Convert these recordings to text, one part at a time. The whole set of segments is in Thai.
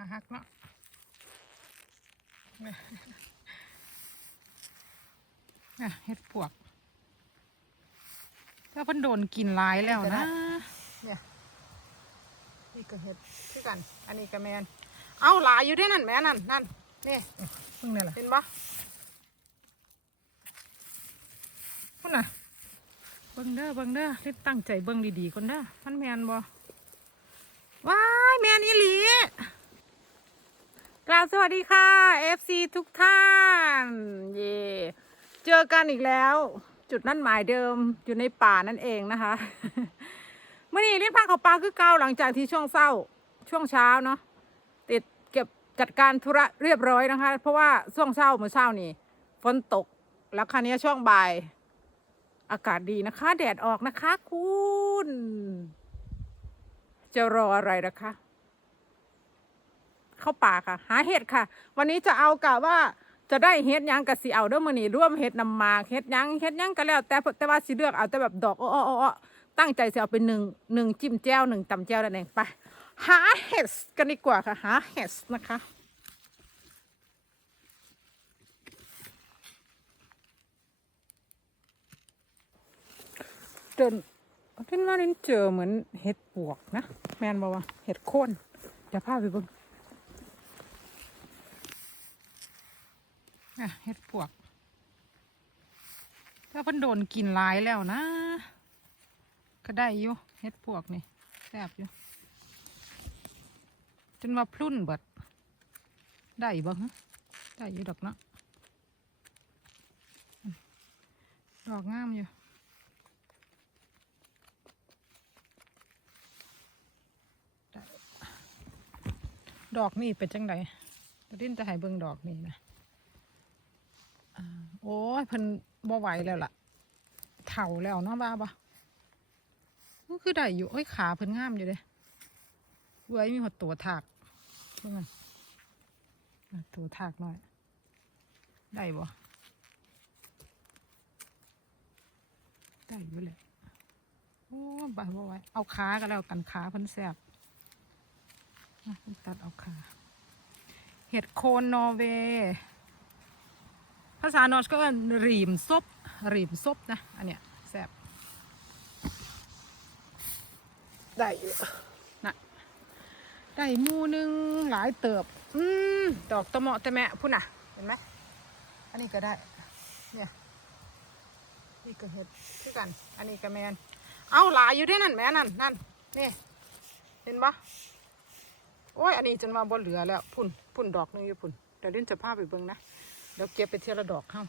าหักเนาะเนี่ยเนี่ยเฮ็ดปวกถ้าเพิ่นโดนกินหลายแล้วนะ เนี่ยนี่ก็เฮ็ดคือกัน อันนี้ก็แมนเอาหลายอยู่ได้นั่นแม่นั่นนั่นนี่เพิ่งนี่แหละเห็นปะพุ่นน่ะเบิ่งเด้อเบิ่งเด้อรีบตั้งใจเบิ่งดีๆคนเด้อมันแมนบ่ว้ายแมนอีหลี กล่าวสวัสดีค่ะ FC ทุกท่าน เย่เจอกันอีกแล้ว จุดนั่นหมายเดิมอยู่ในป่านั่นเองนะคะเมื่อนี้รีบพาเขาปลาคือเก่าหลังจากที่ช่วงเศร้าช่วงเช้าเนาะติดเก็บจัดการธุระเรียบร้อยนะคะ เพราะว่าช่วงเช้าเมื่อเช้านี่ฝนตกแล้วคันนี้ช่วงบ่าย อากาศดีนะคะ แดดออกนะคะคุณ จะรออะไรนะคะ เข้าป่าค่ะ หาเห็ดค่ะ วันนี้จะเอากะว่าจะได้เห็ดยังกะสิเอาเด้อมื้อนี้ร่วมเห็ดนำหมากเห็ดยังเห็ดยังก็แล้ว แต่แต่ว่าสิเลือกเอาแต่แบบดอกอ้อๆๆตั้งใจจะเอาเป็นหนึ่งหนึ่งจิ้มแจ่วหนึ่งตำแจ่วนั่นเองไปหาเห็ดกันดีกว่าค่ะหาเห็ดนะคะเดินขึ้นมานี่เจอเหมือนเห็ดปวกนะ แมนบอกว่าเห็ดโคนเดี๋ยวพาไปเบิ่งอะ เห็ดปวกถ้าเพิ่นโดนกินหลายแล้วนะ ก็ได้อยู่เห็ดปวกนี่แซ่บอยู่จนว่าพรุ่นเบิดได้อยู่บ้างฮะได้อยู่ดอกเนาะดอกงามอยู่ดอกนี่เป็นจังไดตะดิ้นจะให้เบิงดอกนี่นะ โอ้ยเพิ่นบ่ไหวแล้วล่ะเฒ่าแล้วเนาะบ้าบ่มันคือได้อยู่โอ้ยขาเพิ่นงามอยู่เด้เว้ยมีหดตัวถากเบิ่งมันตัวถากหน่อย ได้บ่ได้อยู่เลยโอ้บ่าบ่ไหวเอาขาก็แล้วกันขาเพิ่นแซ่บตัดเอาค่ะเห็ดโคนนอร์เวย์ ภาษานอร์สก็เรียกรีมซบรีมซบนะ อันเนี้ยแซ่บได้อยู่นะได้หมูหนึงหลายเติบ อืมดอกตะเหมาะตะแมะพุ่นน่ะ เห็นไหมอันนี้ก็ได้ เนี่ยนี่ก็เห็ดคือกัน อันนี้ก็แมนเอาหลายอยู่ได้นั่นแม่นั่นนั่นนี่เห็นปะโอ้ย อันนี้จนว่าบ่เหลือแล้ว พุ่น พุ่นดอกหนึงอยู่พุ่น เดี๋ยวเดินจะพาไปเบิ่งนะ เดี๋ยวเก็บไปเทีละดอกเข้า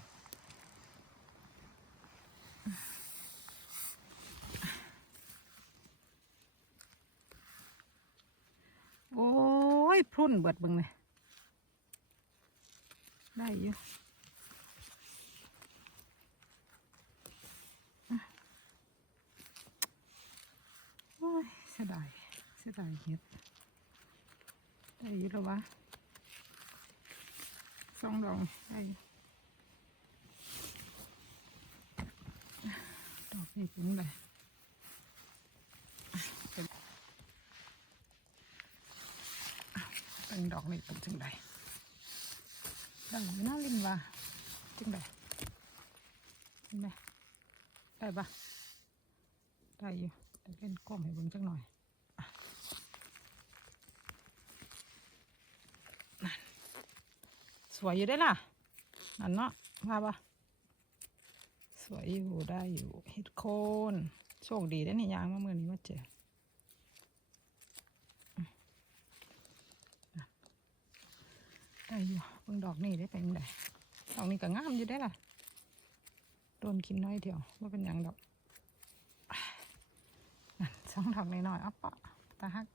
โอ้ยพุ่นเบิดบิ่งเลยได้อยู่โอ้ยเสียดายเสียดายเห็ดได้อยู่แล้ววะ สองดอกได้อยู่ดอกนี้เป็นไงเป็นอะเป็นดอกนี้เป็นจังไดได้ไหมน่าลินว่าจังไดเห็นไหมได้ปะได้อยู่แต่เล่นกล้องให้เบิ่งจังหน่อย วยอยู่ได้ล่ะนั่นเนาะว่าปะสวยอยู่ได้อยู่เฮ็ดโคนโชคดีได้นี่ยางมาเมื่อนี้มาเจอได้อยู่เบิ่งดอกนี่ได้เป็นไงดอกนี้ก็งามอยู่ได้ล่ะโดนกินน้อยเดียวว่าเป็นหยังดอกนั่นสองดอกน้อยๆเอะปะตาฮัก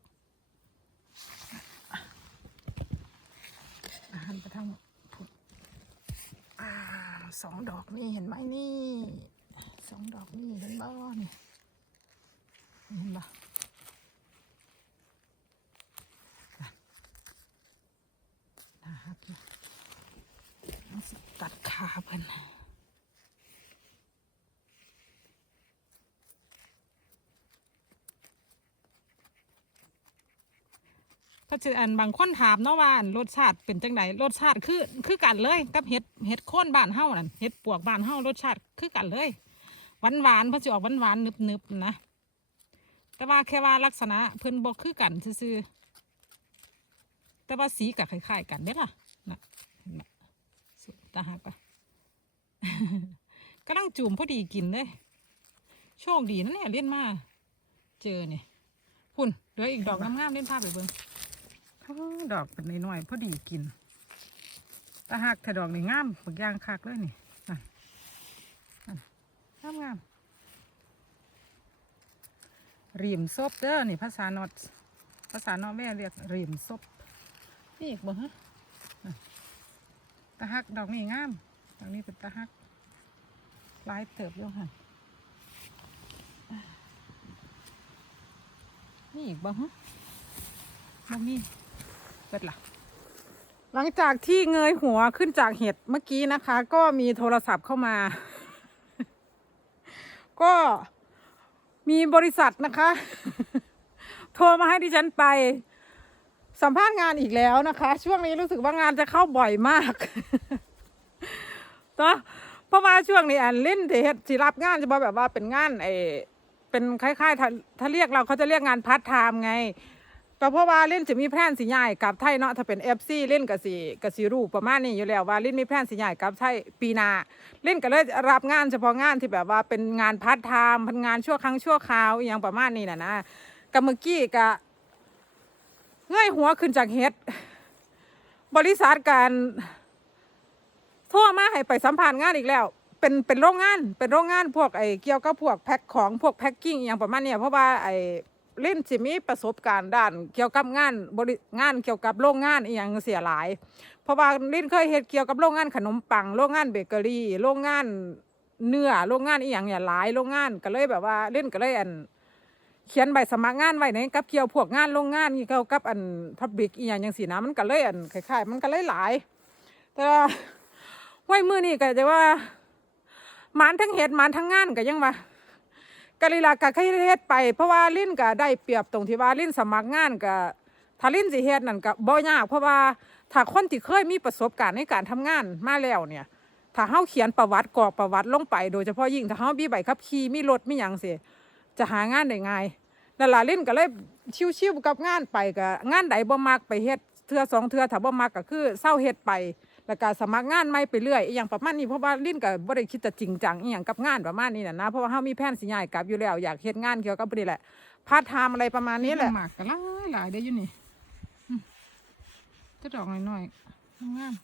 อาหารไปทางพุด สองดอกนี่เห็นไหมนี่สองดอกนี่เห็นบ้านี่เห็นบ้าน่าฮักอยู่มันสิ ตัดขาจะอันบางคนถามเนาะว่าอันรสชาติเป็นจังไดรสชาติคือคือกันเลยกับเห็ดเห็ดโค่นบ้านเฮานั่นเห็ดปวกบ้านเฮารสชาติคือกันเลยหวานหวานเพิ่นสิออกหวานหวานนึบนึบๆนะแต่ว่าแค่ว่าลักษณะเพิ่นบ่คือกันซื่อแต่ว่าสีก็คล้ายๆกันเด้ล่ะนะสุดตาหักปะกำลังจุ่มพอดีกินเลยโชคดีนะเนี่ยเล่นมา เจอเนี่ยพุ่นเหลืออีกดอกงามๆเล่นภาพไปเบิ่ง ดอกเป็นน้อยๆพอดีกินตาหักแต่ดอกนี่งามบักอยางคักเลยนี่นั่นนั่นงามงามรีมซบเด้อนี่ภาษานอดภาษานอแม่เรียกรีมซบนี่อีกบ่ฮะตาหักดอกนี่งามดอกนี้เป็นตาหักลายเติบอยู่ค่ะนี่อีกบ้างฮะบ่มี เปิดละหลังจากที่เงยหัวขึ้นจากเห็ดเมื่อกี้นะคะ ก็มีโทรศัพท์เข้ามา ก็มีบริษัทนะคะ โทรมาให้ดิฉันไป สัมภาษณ์งานอีกแล้วนะคะ ช่วงนี้รู้สึกว่างานจะเข้าบ่อยมากตัวเพราะว่าช่วงนี้อันเล่นเฮ็ดสิรับงานจะบอกแบบว่าเป็นงานไอเป็นคล้ายๆถ้าถ้าเรียกเราเขาจะเรียกงานพาร์ทไทม์ไง แต่เพราะว่าเล่นจะมีแพลนสิใหญ่กลับไทยเนาะถ้าเป็นเอฟซีเล่นกับสีกับสีรูปประมาณนี้อยู่แล้วว่าเล่นมีแพลนสิใหญ่กลับไทยปีหน้าเล่นก็เลยรับงานเฉพาะงานที่แบบว่าเป็นงานพาร์ทไทม์พันงานชั่วครั้งชั่วคราวอย่างประมาณนี้นะนะกับเมื่อกี้กะเงยหัวขึ้นจากเฮ็ด บริษัทการโทรมาให้ไปสัมภาษณ์งานอีกแล้ว เป็นเป็นโรงงานเป็นโรงงานพวกไอ้เกี่ยวกับพวกแพ็คของพวกแพ็คกิ้งอย่างประมาณเนี้ยเพราะว่าไอ ลิ้นสิมีประสบการณ์ด้านเกี่ยวกับงานบริงานเกี่ยวกับโรงงานอีหยังเสียหลาย เพราะว่าลิ้นเคยเฮ็ดเกี่ยวกับโรงงานขนมปังโรงงานเบเกอรี่โรงงานเนื้อโรงงานอีหยังเนี่ยหลายโรงงานก็เลยแบบว่าลิ้นก็เลยอันเขียนใบสมัครงานไว้ในกับเกี่ยวพวกงานโรงงานเกี่ยวกับอันพับบิกอีหยังจังซี่นะมันก็เลยอันคล้ายๆมันก็เลยหลาย แต่ว่าไว้มือนี่ก็จะว่ามานทั้งเห็ดหมานทั้งงานก็ยังว่า กะลีลากะเคยเฮ็ดไป เพราะว่าลิ้นก็ได้เปรียบตรงที่ว่าลิ้นสมัครงานก็ถ้าลิ้นสิเฮ็ดนั่นก็บ่ยากเพราะว่าถ้าคนที่เคยมีประสบการณ์ในการทำงานมาแล้วเนี่ย ถ้าเฮาเขียนประวัติกรอกประวัติลงไป โดยเฉพาะยิ่งถ้าเฮามีใบขับขี่มีรถมีหยังสิจะหางานได้ง่ายนั่นล่ะลิ้นก็เลยชิวๆกับงานไปก็งานใดบ่มักไปเฮ็ดเทื่อสองเทื่อถ้าบ่มักก็คือเศร้าเฮ็ดไป แล้วก็สมัครงานใหม่ไปเรื่อยอหย่างประมาณนี้เพราะว่าลิ้นก็บ่ได้คิดจะจริงจังอหย่างกับงานประมาณนี้น่ะนะเพราะว่าเฮามีแผนสิย้ายกลับอยู่แล้วอยากเฮ็ดงานเกี่ยวกับนี่แหละพาร์ทไทม์อะไรประมาณนี้แหละหมากก็หลายหลายได้อยู่นี่จะดอกน้อยๆงาม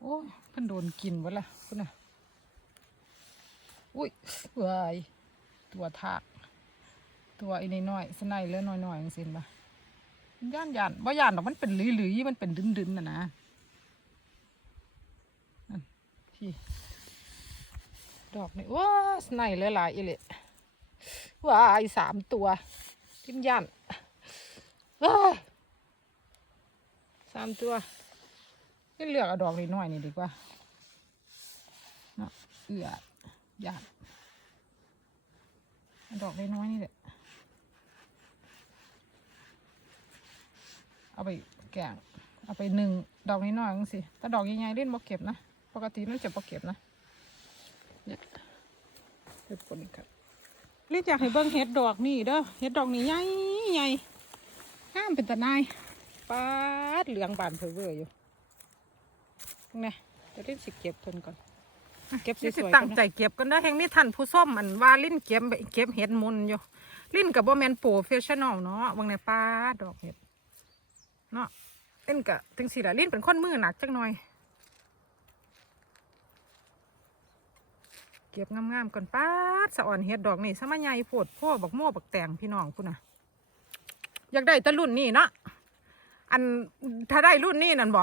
โอ้ยเพิ่นโดนกินเบิดละพุ่นน่ะอุ้ยวายตัวทากตัวอีน้อยๆสไนเหลือน้อยๆจังซี่บ่ย่านย่านบ่ย่านดอกมันเป็นหลุยๆมันเป็นดึนๆน่ะนะ พี่ดอกนี่ว้าสไนเลยหลายอีเลยว้ายสามตัวจิ้มยันว้าสามตัวนี่เลือกเอาดอกนี้หน่อยนี่ดีกว่าเนาะเอือดยันเอาดอกน้อยนี่แหละเอาไปแกงเอาไปหนึ่งดอกนี้น่อยจังสิแต่ดอกใหญ่ๆเล่นบ่เก็บนะ กติมันจะบ่เก็บนะเนี่ยเห็ดผลครับรีบอยากให้เบิ่งเห็ดดอกนี่เด้อเห็ดดอกนี่ใหญ่ใหญ่งามเป็นตะนายปาดเหลืองบานเพอเวอร์อยู่นี่จะรีบสิเก็บทนก่อนเก็บสวยๆตั้งใจเก็บกันได้อแห่งนี้ท่านผู้ส้มมันว่าลิ้นเก็บเก็บเห็ดมุนอยู่ลิ้นกับบ่แมนโปรเฟชชั่นอลเนาะบางในป้าดดอกเห็ดเนาะลิ้นกับถึงสิละลิ้นเป็นคนมือหนักจักหน่อย เก็บงามๆก่อนป้าดสะอ่อนเฮ็ดดอกนี่สมัยใหญ่โพดพ่อบักโม่บักแตงพี่น้องพุ่นน่ะ อยากได้แตะรุ่นนี่เนาะอันถ้าได้รุ่นนี่นั่นบ่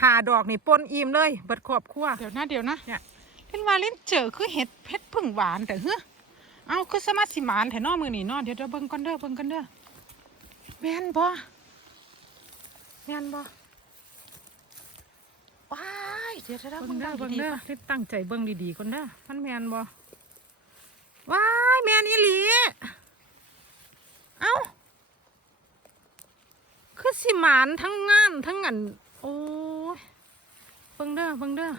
หาดอกนี่ปนอิ่มเลยเบิดครอบครัวเดี๋ยวนะเดี๋ยวนะเนี่ยเล่นว่าเล่นเจอคือเห็ดเพชรพึ่งหวานแต่เฮ้อเอาคือสมาสิหมานแถนอมือนี่เนาะเดี๋ยวเดี๋ยวเบิ่งก่อนเด้อเบิ่งก่อนเด้อแม่นบ่แม่นบ่ว้าย เดี๋ยวเดี๋ยวเดี๋ยวเบิ่งเด้อเบิ่งเด้อเล่นตั้งใจเบิ่งดีๆก่อนเด้อมันแม่นบ่ว้ายแม่นอีหลีเอ้าคือคือสิหมานทั้งงานทั้งอันโอ้ยเบิ่งเด้อเบิ่งเด้อ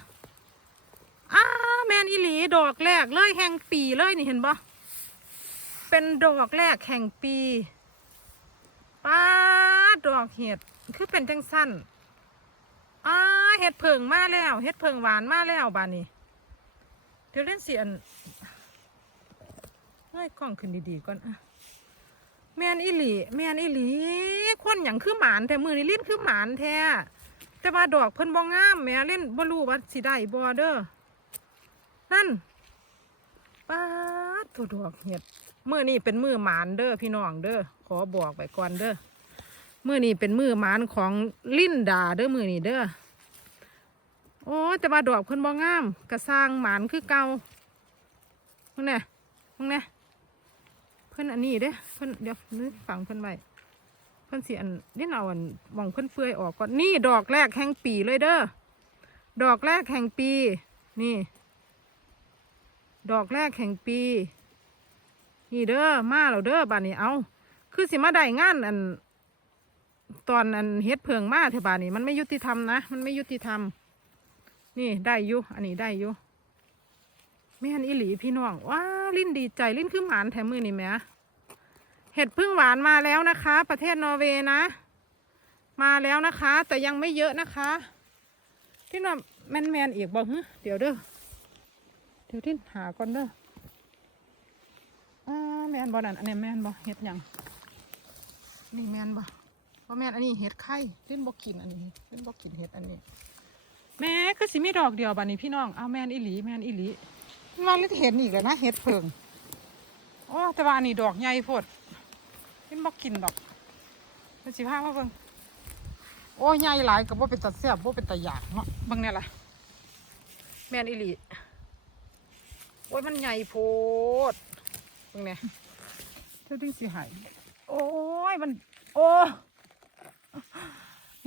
อ้าแมนอีหลีดอกแรกเลยแห่งปีเลยนี่เห็นบ่เป็นดอกแรกแห่งปีป้าดดอกเห็ดคือเป็นจังสั้น อ้าเห็ดเผิงมาแล้วเห็ดเผิงหวานมาแล้วบานนี้เดี๋ยวเล่นเสียนเฮ้ยกล้องขึ้นดีๆก่อนอะแมนอีหลีแมนอีหลีคนอย่างคือหมานแต่มือนี่ลิ้นคือหมานแท้แต่ว่าดอกเพิ่นบ่งามแม่เล่นบ่รู้ว่าสิได้บ่เด้อนั่นป้าตัวดอกเห็ดมือนี่เป็นมือหมานเด้อพี่น้องเด้อขอบอกไปก่อนเด้อ มือนี่เป็นมือหมานของลินดาเด้อมือนี่เด้อโอ้แต่ว่าดอกเพิ่นบ่งามกระสร้างหมานคือเก่ามึงเนี่ยมึงเนี่ยเพิ่นอันนี้เด้เพิ่นเดี๋ยวนึกฝังเพิ่นไว้เพิ่นสิอันนี่เอาอันมองเพิ่นเฟื่อยออกก่อนนี่ดอกแรกแห่งปีเลยเด้อดอกแรกแห่งปี นี่ ดอกแรกแห่งปี นี่เด้อมาแล้วเด้อบานนี้เอาคือสิมาได้งานอัน ตอนอันเฮ็ดเพิงมาเถอะบานนี้มันไม่ยุติธรรมนะ มันไม่ยุติธรรม นี่ได้อยู่อันนี้ได้อยู่แม่นอีหลีพี่น้องว้าลิ้นดีใจลิ้นคือหมานแถมมือนี่แหม่เห็ดพึ่งหวานมาแล้วนะคะ ประเทศนอร์เวย์นะ มาแล้วนะคะ แต่ยังไม่เยอะนะคะที่ว่าแมนแมนอีกบอกฮึเดี๋ยวเด้อเดี๋ยวที่หาก่อนเด้ออ่าแมนบอนั่นอันนี้แมนบอเห็ดยังนี่แมนบอ ว่าแมนอันนี้เห็ดไข่ลิ้นบอกินอันนี้ลิ้นบอกินเห็ดอันนี้ แม่คือสิมีดอกเดียวบานนี้พี่น้องเอาแมนอีหลีแมนอีหลีว่าลิเห็นอีกแล้วนะเห็ดเพิงโอ้แต่ว่าอันนี้ดอกใหญ่โพดเป็นบอกกินดอกเป็นสิบห้ามาเบิ่งโอ้ใหญ่หลายกับว่าเป็นตาเสียบว่าเป็นตาอยากเนาะเบิ่งเนี่ยล่ะแมนอีหลีโอ้ยมันใหญ่โพดเบิ่งเนี่ยเท่าที่สิหายโอ้ยมัน โอ้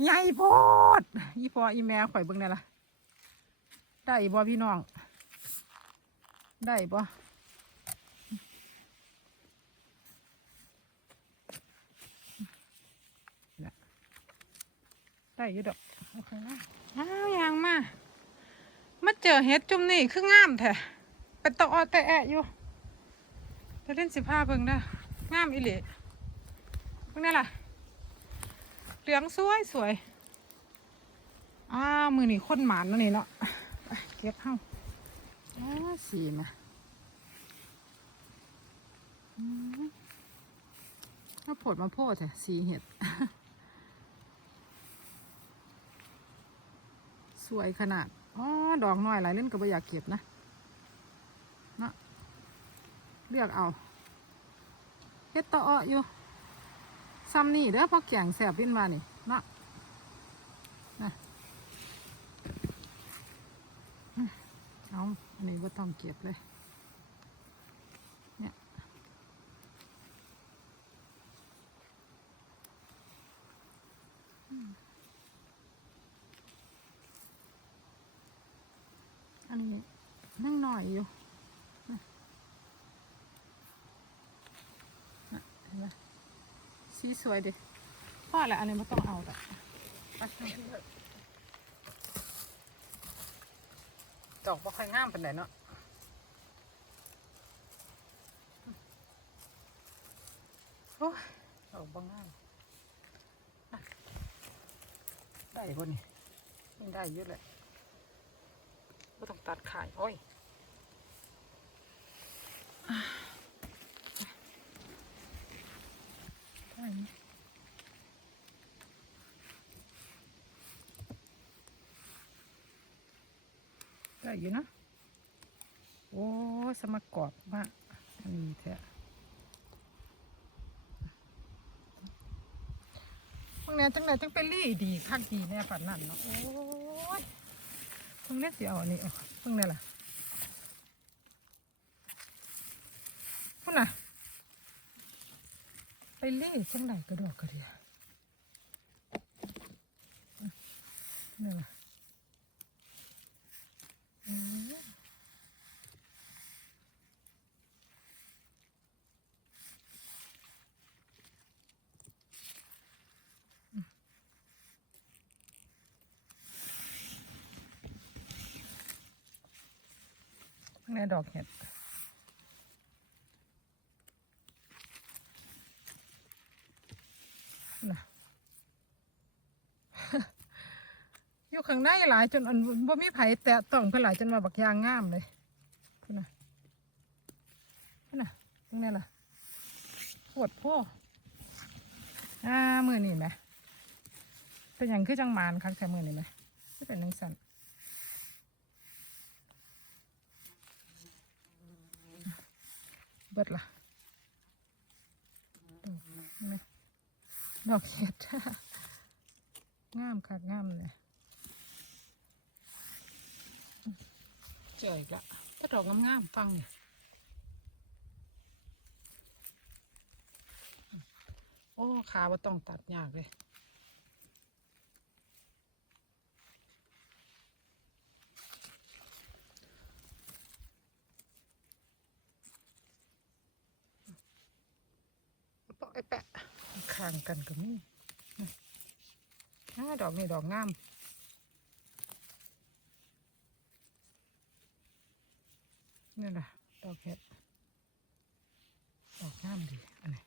ใหญ่โพดอีพออีแม่ข่อยเบิ่งเนี่ล่ะได้บ่พี่น้อง ได้บ่ได้อยู่ดอกโอเคนะอ้าวยางมา มาเจอเห็ดจุ่มนี่คืองามแท้เป็นตะออแต่แอะอยู่ไปเล่นสิบห้าเบิ่งเด้งามอีหลีเบิ่งนี่ล่ะ เหลืองสวยสวยอ้ามือนี่คนหมานแล้วนี่เนาะเก็บเฮ้าอ้าสีมาอืมถ้าผดมาโพดแท้สีเห็ด สวยขนาด อ๋อ ดอกน้อยหลายเล่นก็บ่อยากเก็บนะเนาะเลือกเอาเฮ็ดต่ออ้ออยู่ ซ้ำนี่เด้อพอแกงแสบขึ้นมานี่เนาะนะเอาอันนี้ว่าต้องเก็บเลย เนี่ย อันนี้นั่งหน่อยอยู่นะนะเห็นไหม สีสวยดิพ่อแหละอันนี้ไม่ต้องเอาแต่ดอกบ่ค่อยงามเป็นไหนเนาะโอ้ยดอกบ่งามอะได้บ่นี่ยังได้เยอะเลยไม่ต้องตัดขายโอ้ยอะได้ไหม อยู่นะ โอ้ สมกกรอบมากอันนี้แท้พวกนี้จังไหนจังเป็นรี่ดีคักดีแน่ฝันนั่นเนาะ โอ้ยพวกนี้สิเอาอันนี้พวกนี้ล่ะพวกน่ะไปรี่จังไหนกระดอกกระเดียนี่ล่ะ อืม แม่ดอกเห็ดน่ะอยู่ข้างในหลายจนอันบ่มีไผแตะต้องเพื่อหลายจนมาบักยางงามเลยนน่ะพุ่นน่ะตรงนี้ล่ะปวดพ่ออ่ามือนี่ไหมเป็นอย่างคือจังมานคักแต่มือนี่ไหมก็เป็นนังสัน เบิดละดูไหมดอกเห็ดงามคักงามเลยเจออีกละถ้าดอกงามๆฟังเนี่ยโอ้ขาบ่ต้องตัดยากเลยปะไอ้แปะ ข้างกันก็มีนี่ดอกนี่ดอกงามนี่แหละดอกเห็ดดอกงามดีอันนี้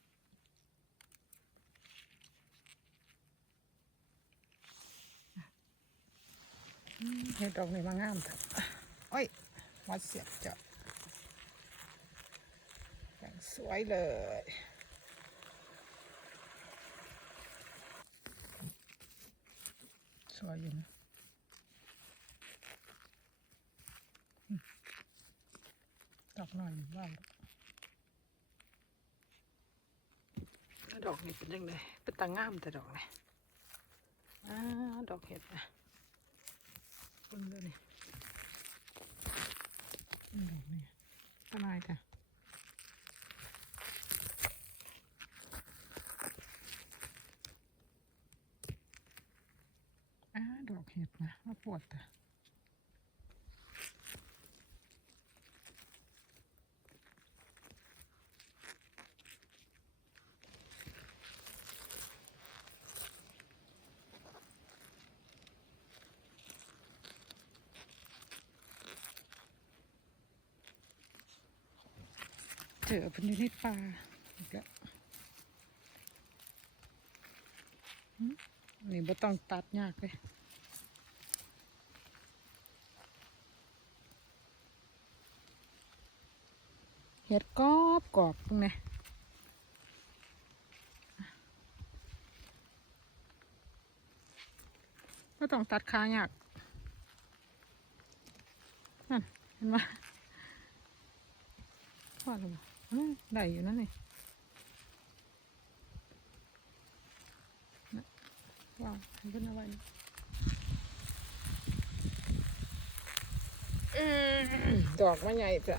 เห็ดดอกนี้มางามแต่โอ้ยมาเสียบจาะอย่างสวยเลย สวยอยู่นะดอกหน่อยบ้างดอกนี่เป็นยังไงเป็นตางามแต่ดอกนี่อ่าดอกเห็ดนะคนเลยนี่นี่ดอกนี่ตะนายจ้ะอ่าดอกเห็ดนะมาปวดแต่เจอพิ่นอยู่ในป่าอีกแล้วนี่บ่ต้องตัดยากเลย เห็ดกรอบกรอบตรงนี้ไม่ต้องตัดขาอยากนั่นเห็นไหมว่าหรือเปล่าอืมได้อยู่นั่นนี่ว้าวเป็นอะไรดอกมันใหญ่จ้ะ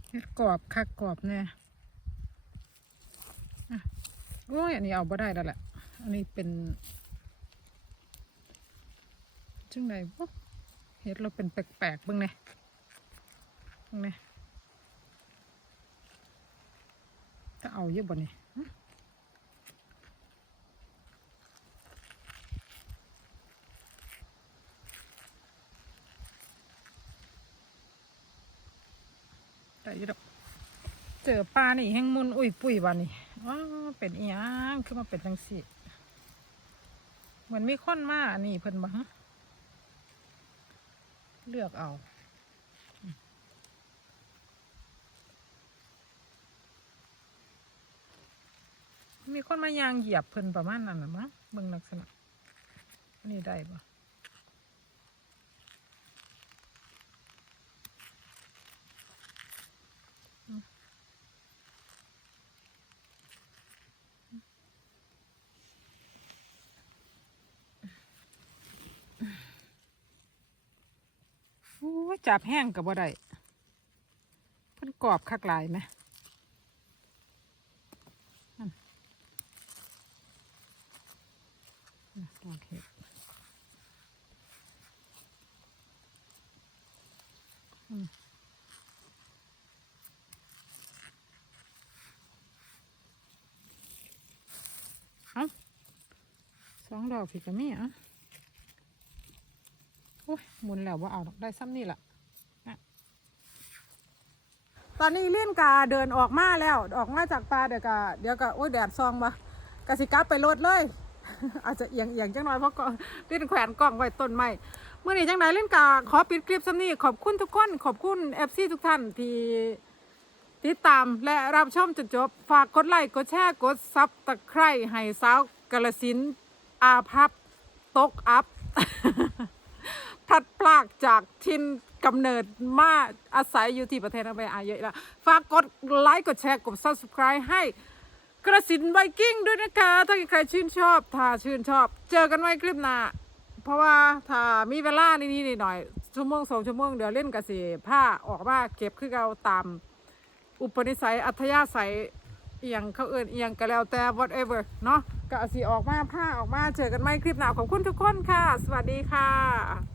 กรอบคักกรอบแน่อะโอ้ยอันนี้เอาบ่ได้แล้วแหละ อันนี้เป็นจังไดบ่เฮ็ดเราเป็นแปลกๆบ้างเนี่ยบ้างแหน่จะเอาเยอะบ่นี่ย ส่ยี่ดอกเจอปลานี่แห้งมุนอุ้ยปุ้ยวันนี่ว้าเป็นอีหยังคือมาเป็นจังสิเหมือนมีคนมาอันนี้เพิ่นบังเลือกเอาอมีคนมายางเหยียบเพิ่นประมาณนั้นนะมั้งเบิ่งลักษณะนนี้ได้ปะ จับแห้งกับบ่ได้เพิ่นกรอบคักหลายไหมนั่นน่ะดอเห็ดอืมเอาสองดอกผิดกับมีอะโอ้ยหมุนแล้วว่าเอาดอกได้ซ้ำนี่แหละ ตอนนี้เลี่ยนกาเดินออกมาแล้ว ออกมาจากป่าเดี๋ยวกะเดี๋ยวกะโอ้ยแดดซองมากะสิกลับไปรถเลย อาจจะเอียงเอียงจังหน่อยเพราะก็เล่นแขวนกล้องไว้ต้นไม้เมื่อนี้จังไหนเล่นกาขอปิดคลิปซ้ำนี้ขอบคุณทุกคน ขอบคุณเอฟซีทุกท่านที่ติดตามและรับชมจนจบ ฝากกดไลค์กดแชร์กดซับตะไคร้ให้สาวกาลสินอาภัพตกอัพพลัดพรากจากทิน กำเนิดมาอาศัยอยู่ที่ประเทศอเมริกาเยอะแล้วฝากกดไลค์กดแชร์กด subscribe ให้กระสินไวกิ้งด้วยนะคะ ถ้าใครชื่นชอบ ถ้าชื่นชอบ เจอกันไว้คลิปหน้า เพราะว่าถ้ามีเวลานี่นี่หน่อยๆชั่วโมงสองชั่วโมงเดี๋ยวเล่นกระสีผ้าออกมาเก็บคือเราตามอุปนิสัยอัธยาศัยเอียงเขาเอื่นเอียงก็แล้วแต่ whatever เนาะก็สิออกมาผ้าออกมาเจอกันไหมคลิปหน้าขอบคุณทุกคนค่ะ สวัสดีค่ะ